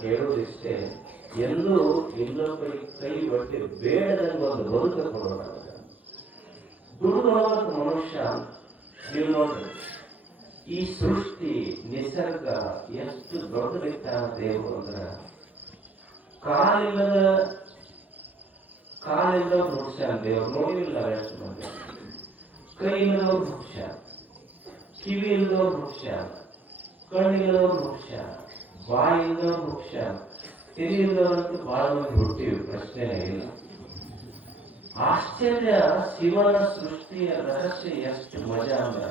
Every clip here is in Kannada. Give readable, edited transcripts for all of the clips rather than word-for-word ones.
ಕೇಳೋದಿಷ್ಟೇ, ಎಲ್ಲೂ ಇನ್ನೊಬ್ಬರಿಗೆ ಕೈ ಒಟ್ಟಿ ಬೇಡದಂಗ ಒಂದು ಬದುಕ ಕೊಡೋಣ. ದುಡಿದೊಳಗ ಮನುಷ್ಯ ನೀವು ನೋಡ್ರಿ, ಈ ಸೃಷ್ಟಿ ನಿಸರ್ಗ ಎಷ್ಟು ದೊಡ್ಡದಿರ್ತಾನ ದೇವರು ಅಂದ್ರ, ಕಾಲಿಲ್ಲದ ವೃಕ್ಷ ದೇವರು ನೋಡಿಲ್ಲ ಎಷ್ಟು ಮಂದಿ. ಕೈ ಇಲ್ಲದ ವೃಕ್ಷ, ಕಿವಿ ಇಲ್ಲದ ವೃಕ್ಷ, ಕಣ್ಣಿಲ್ಲದ ವೃಕ್ಷ, ಬಾಯಿ ಇಲ್ಲದ ವೃಕ್ಷ, ತಿಳಿ ಇಲ್ಲದಂತೂ ಬಹಳ ಮಂದಿ ಹುಟ್ಟಿವಿ, ಪ್ರಶ್ನೆನೇ ಇಲ್ಲ. ಆಶ್ಚರ್ಯ, ಶಿವನ ಸೃಷ್ಟಿಯ ರಹಸ್ಯ ಎಷ್ಟು ಮಜಾ ಅಂದ್ರ,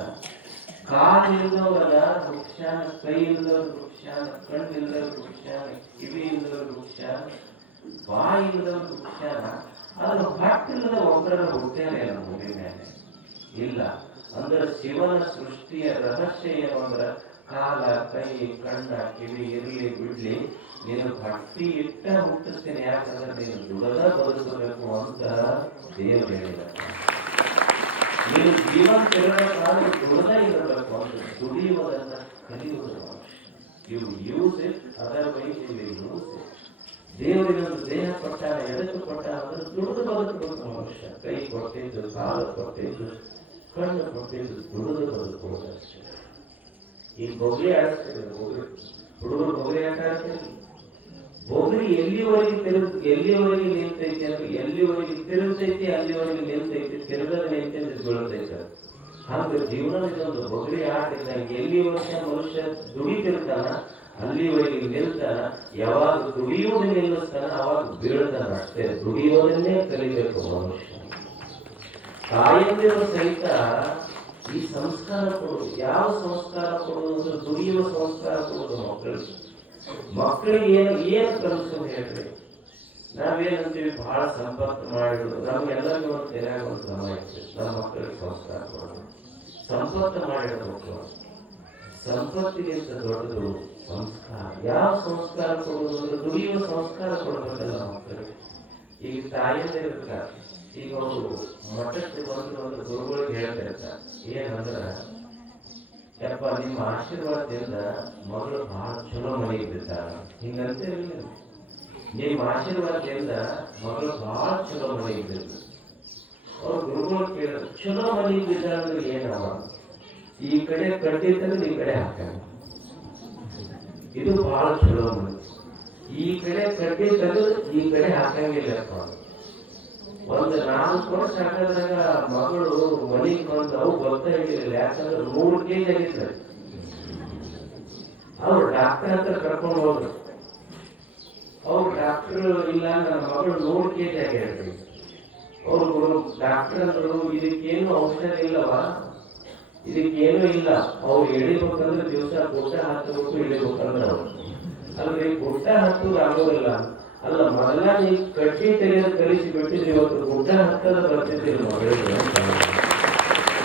ಕಾಲಿಲ್ಲದವರ ವೃಕ್ಷ, ಕೈ ಇಲ್ಲದ ವೃಕ್ಷ, ಕಣ್ಣಿಲ್ಲದ ವೃಕ್ಷ, ಕಿವಿ ಇಲ್ಲದ ವೃಕ್ಷ, ಬಾಯಿ ಇಲ್ಲದ ವೃಕ್ಷ, ಅದ್ರ ಹೊಟ್ಟಿಲ್ಲದ ಒಬ್ಬರ ಹುಟ್ಟೇನೆ ಭೂಮಿ ಮೇಲೆ ಇಲ್ಲ. ಅಂದ್ರೆ ಶಿವನ ಸೃಷ್ಟಿಯ ರಹಸ್ಯ ಏನು ಅಂದ್ರ, ಕಾಲ, ಕೈ, ಕಣ್ಣ, ಕಿವಿ ಇರ್ಲಿ ಬಿಡ್ಲಿ, ನೀನು ಭಕ್ತಿ ಇಟ್ಟ ಹುಟ್ಟಿಸ್ತೇನೆ. ಯಾಕಂದ್ರೆ ನೀನು ದುಡದ ಬದುಕಬೇಕು ಅಂತ ದೇವರು ಹೇಳಿದ. ನೀನು ಜೀವನ ತಿರಬೇಕಾದ್ರೆ ದುಡದ ಇರಬೇಕು ಅಂತ, ದುಡಿಯುವುದನ್ನ ಕಲಿಯುವುದು. You use it, otherwise you will lose it. ದೇವರಿಗೊಂದು ದೇಹ ಕೊಟ್ಟಾಗ, ಎದಕ್ಕೆ ಕೊಟ್ಟಾಗ ಅಂದ್ರೆ ದುಡಿದು ಬದುಕಬೇಕು ಮನುಷ್ಯ. ಕೈ ಕೊಟ್ಟಿದ್ದು, ಕಾಲು ಕೊಟ್ಟಿದ್ದು, ಕಣ್ಣು ಕೊಟ್ಟಿದ್ದು, ದುಡಿದು ಬದುಕುವುದಷ್ಟೇ. ಈ ಬೊಗಲಿ ಆಡಿಸ್ತೀವಿ, ಹುಡುಗರು ಬೊಗಲಿ ಆಟ ಆಡ್ತೀವಿ. ಬೊಗಲಿ ಎಲ್ಲಿವರೆಗೆ ನಿಲ್ತೈತಿ ಅಂದ್ರೆ, ಎಲ್ಲಿವರೆಗೆ ತಿರುಗ್ತೈತಿ ಅಲ್ಲಿವರೆಗೆ ನಿಲ್ತೈತಿ, ತಿರುಗದ ನಿಂತೈತಿ ಬೀಳ್ತೈತೆ. ಹಂಗ ಜೀವನದ ಒಂದು ಬೊಗಲಿ ಆಟ ಇದ್ದಂಗೆ, ಎಲ್ಲಿವರೆಗೆ ಮನುಷ್ಯ ದುಡಿತಿರ್ತಾನ ಅಲ್ಲಿವರೆಗೆ ನಿಲ್ತಾನ. ಯಾವಾಗ ದುಡಿಯೋದು ನಿಲ್ಲಿಸ್ತಾನ ಅವಾಗ ಬೀಳ್ತಾನ ಅಷ್ಟೇ. ದುಡಿಯೋದನ್ನೇ ಕಲಿಬೇಕು ಮನುಷ್ಯ. ತಾಯಂದಿರು ಸಹಿತ ಈ ಸಂಸ್ಕಾರ ಕೊಡುದು. ಯಾವ ಸಂಸ್ಕಾರ ಕೊಡುವುದು ಅಂದ್ರೆ, ದುಡಿಯುವ ಸಂಸ್ಕಾರ ಕೊಡುವುದು ಮಕ್ಕಳಿಗೆ. ಮಕ್ಕಳಿಗೆ ಏನು ಕಲಿಸೋದು ಹೇಳ್ರಿ? ನಾವೇನಂತೀವಿ, ಬಹಳ ಸಂಪತ್ತು ಮಾಡಿಡುದು. ನಮ್ಗೆಲ್ಲರಿಗೂ ಒಂದು ತೆರೆಯಾಗ ಒಂದು ಸಮಯ ಇರ್ತದೆ, ನಮ್ಮ ಮಕ್ಕಳಿಗೆ ಸಂಸ್ಕಾರ ಕೊಡೋದು. ಸಂಪತ್ತು ಮಾಡಿಡಬೇಕು. ಸಂಪತ್ತಿಗಿಂತ ದೊಡ್ಡದು ಸಂಸ್ಕಾರ. ಯಾವ ಸಂಸ್ಕಾರ ಕೊಡುವುದು ಅಂದ್ರೆ, ದುಡಿಯುವ ಸಂಸ್ಕಾರ ಕೊಡಬೇಕಲ್ಲ ಮಕ್ಕಳಿಗೆ. ಈಗ ತಾಯಿಯಂದಿರ್ತಾರೆ, ಈಗ ಅವರು ಮಠಕ್ಕೆ ಬಂದು ಗುರುಗಳಿಗೆ ಹೇಳ್ತಿರ್ತಾರೆ, ಏನಂದ್ರ, ಯಪ್ಪ ನಿಮ್ಮ ಆಶೀರ್ವಾದದಿಂದ ಮಗಳು ಬಹಳ ಚಲೋ ಮನೆಗೆ ಬಿದ್ದಾಳ, ಹಿಂಗಂತ ಇರಲಿಲ್ಲ. ನಿಮ್ಮ ಆಶೀರ್ವಾದದಿಂದ ಮಗಳು ಬಹಳ ಚಲೋ ಮನೆಗೆ ಬಿದ್ದ. ಅವ್ರ ಗುರುಗಳು ಕೇಳಿದ್ರು, ಚಲೋ ಮನೆಗೆ ಬಿದ್ದಾಳ ಅಂದ್ರೆ ಏನವ? ಈ ಕಡೆ ಕಟ್ಟಿ ತೆಗೆದು ಈ ಕಡೆ ಹಾಕ, ಇದು ಬಹಳ ಚಲೋ ಮನೆ. ಈ ಕಡೆ ಕಟ್ಟಿ ತೆಗೆದು ಈ ಕಡೆ ಹಾಕಂಗಿಲ್ಲಪ್ಪ. ಒಂದು 4 ವರ್ಷ ಹಾಕಿದಾಗ ಮಗಳು ಮನೆಗೆ ಬಂದು ಅವು ಗೊತ್ತಾಗಿರಲಿಲ್ಲ. ಯಾಕಂದ್ರೆ 100 kg ಆಗಿದ್ದಾರೆ. ಅವ್ರು ಡಾಕ್ಟರ್ ಹತ್ರ ಕರ್ಕೊಂಡು ಹೋದ್ರು. ಅವ್ರು ಡಾಕ್ಟರ್ ಇಲ್ಲ, ನನ್ನ ಮಗಳು 100 kg ಆಗಿರ್ತೀವಿ. ಅವ್ರು ಡಾಕ್ಟರ್ ಅಂದ್ರು, ಇದಕ್ಕೇನು ಔಷಧ ಇಲ್ಲವಾ? ಇದಕ್ಕೇನು ಇಲ್ಲ. ಅವ್ರು ಎಳಿಬೇಕಂದ್ರೆ ದಿವಸ ಗುಡ್ಡ ಹತ್ತಬೇಕು, ಇಳಿಬೇಕಂದ್ರೆ ಅವ್ರು ಅಲ್ರಿ ಗುಡ್ಡ ಹತ್ತೋದು ಆಗೋದಿಲ್ಲ. ಅಲ್ಲ, ಮೊದಲ ನೀವು ಕಟ್ಟಿ ತೆಗೆದು ಕಲಿಸಿ ಬಿಟ್ಟಿದ್ರೆ ಇವತ್ತು ಗುಡ್ಡ ಹತ್ತದ ಬರ್ತಿದ್ದಿಲ್ಲ ಮಗಳಿಗೆ.